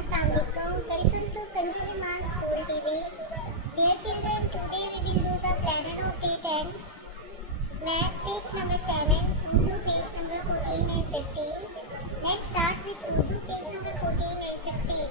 Assalamualaikum. Welcome to Kanjual Iman School TV. Dear children, today we will do the planner of day 10. Math page number 7, Urdu page number 14 and 15. Let's start with Urdu page number 14 and 15.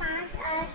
5, 8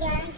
11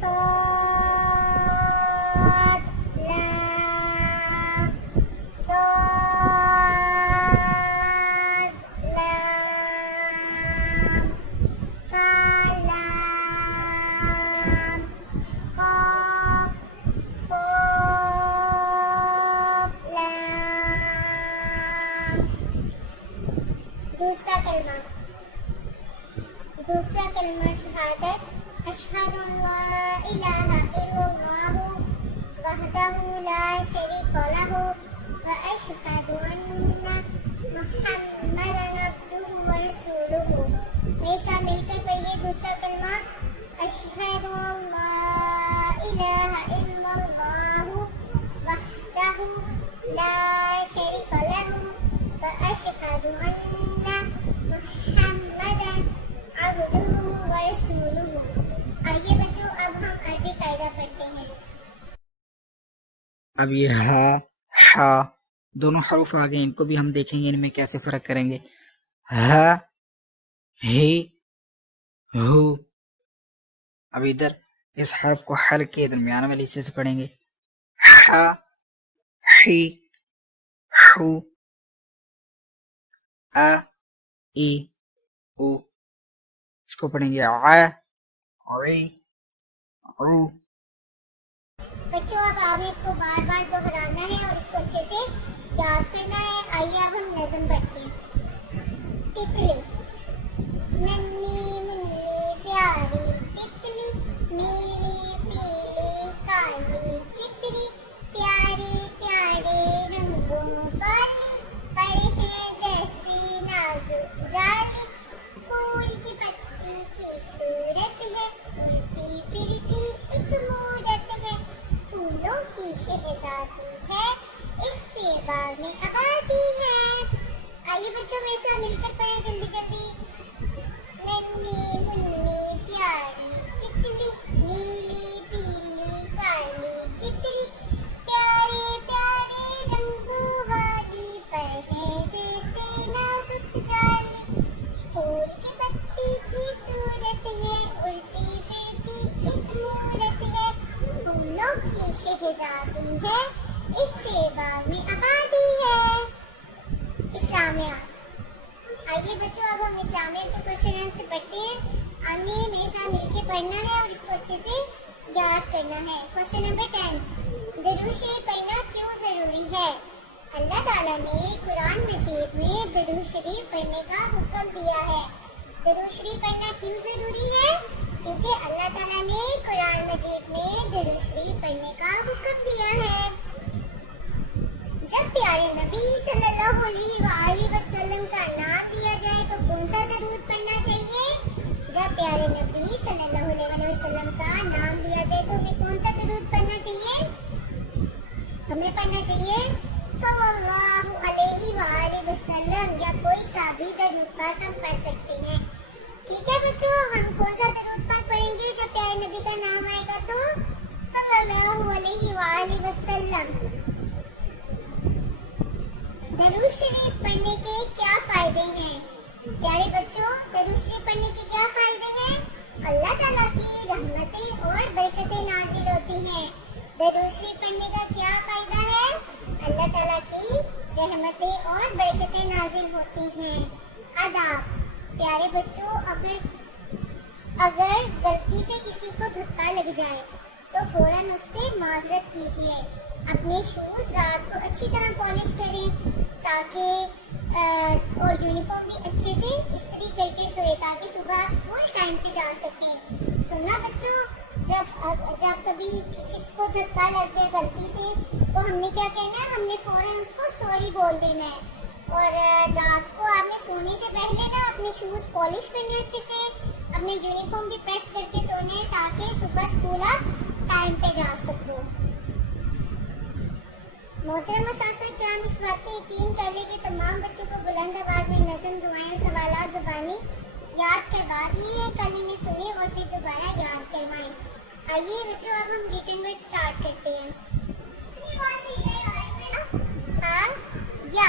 صاد لام ضاد لام فا لام قاف قاف لام. دوسرا کلمہ شہادت اشہد ان لا الہ الا اللہ وحدہ لا شریک لہ واشہد ان محمدا عبدہ ورسولہ. میرے ساتھ مل کر پڑھیے دوسرا کلمہ اشہد ان لا الہ الا اللہ وحدہ لا شریک لہ واشہد ان محمدا عبدہ ورسولہ. آئیے بچوں اب ہم عربی قاعدہ پڑھتے ہیں. اب یہ ہا ہا دونوں حروف آگے ان کو بھی ہم دیکھیں گے ان میں کیسے فرق کریں گے. ہا ہی ہو. اب ادھر اس حرف کو حلق کے درمیان والے حصے سے پڑھیں گے. ہا ہی ہو. ا ای او. اس کو پڑھیں گے ع عی عو. بچوں اب آپ نے اس کو بار بار دہرانا ہے اور اس کو اچھے سے یاد کرنا ہے. آئیے اب ہم نظم پڑھتے ہیں. تتلی ننھی منھی پیاری تتلی نیلی پیلی کالی چتری پیاری پیارے رنگوں والی پر ہے جیسی نازک جالی پھول کی پتی کی صورت ہے اڑتی پھرتی ایک مورت ہے پھولوں کی شہزادی ہے اس سے باغ میں آبادی ہے. آئیے بچوں میرے ساتھ مل کر پڑھیں جلدی جلدی. ننھی منھی پیاری تتلی نیلی پیلی کالی چتری پیارے پیارے رنگوں والی پر ہے جیسے نازک جالی پھول کی پتی کی صورت ہے اڑتی پھرتی ایک مورت ہے پھولوں کی شہزادی ہے اس سے باغ میں آبادی ہے. اسلامیات. آئیے بچوں اب ہم اسلامیات کے کوشچن آنسر پڑھتے ہیں. آپ نے میرے ساتھ مل کے پڑھنا ہے اور اس کو اچھے سے یاد کرنا ہے. کوشچن نمبر 10 درود شریف پڑھنا کیوں ضروری ہے؟ اللہ تعالیٰ نے قرآن مجید میں درود شریف پڑھنے کا حکم دیا ہے. درود شریف پڑھنا کیوں ضروری ہے؟ کیونکہ اللہ تعالیٰ نے قرآن مجید میں درود شریف پڑھنے کا حکم دیا ہے. جب پیارے نبی صلی اللہ علیہ وآلہ وسلم کا نام لیا جائے تو کون سا درود پڑھنا چاہیے؟ جب پیارے نبی صلی اللہ علیہ وسلم کا نام لیا جائے تو ہمیں کون سا درود پڑھنا چاہیے؟ ہمیں پڑھنا چاہیے صلی اللہ علیہ وآلہ وسلم یا کوئی سا بھی درود پاک ہم پڑھ سکتے ہیں. ٹھیک ہے بچوں ہم کون سا درود پاک پڑھیں گے جب پیارے نبی کا نام آئے گا تو صلی اللہ علیہ وآلہ وسلم. درود شریف پڑھنے کے کیا فائدے ہیں؟ پیارے بچوں درود شریف پڑھنے کے کیا فائدے ہیں؟ اللہ تعالیٰ کی رحمتیں اور برکتیں نازل ہوتی ہیں. درود شریف پڑھنے کا کیا فائدہ ہے؟ اللہ تعالیٰ کی رحمتیں اور برکتیں نازل ہوتی ہیں. آداب. پیارے بچوں اگر غلطی سے کسی کو دھکا لگ جائے تو فوراً اس سے معذرت کیجیے. اپنے شوز رات کو اچھی طرح پالش کریں تاکہ اور یونیفارم بھی اچھے سے استری کر کے سوئے تاکہ صبح آپ اسکول ٹائم پہ جا سکیں. سننا بچوں جب کبھی کسی کو دھکا لگ جائے غلطی سے تو ہم نے کیا کہنا ہے؟ ہم نے فوراً اس کو سوری بول دینا ہے. اور رات کو آپ نے سونے سے پہلے نا اپنے شوز پالش کرنے اچھے سے اپنے یونیفارم بھی پریس کر کے سونے ہیں تاکہ صبح اسکول آپ ٹائم پہ جا سکو. محترم اساتذہ کرام اس بات پہ یقین کر لیں کہ تمام بچوں کو بلند آواز میں نظم دعائیں اور سوالات زبانی یاد کروا دیے ہیں. کل انہیں سنیں اور پھر دوبارہ یاد کروائیں. آئیے بچوں اب ہم ریٹن ورڈ اسٹارٹ کرتے ہیں. یا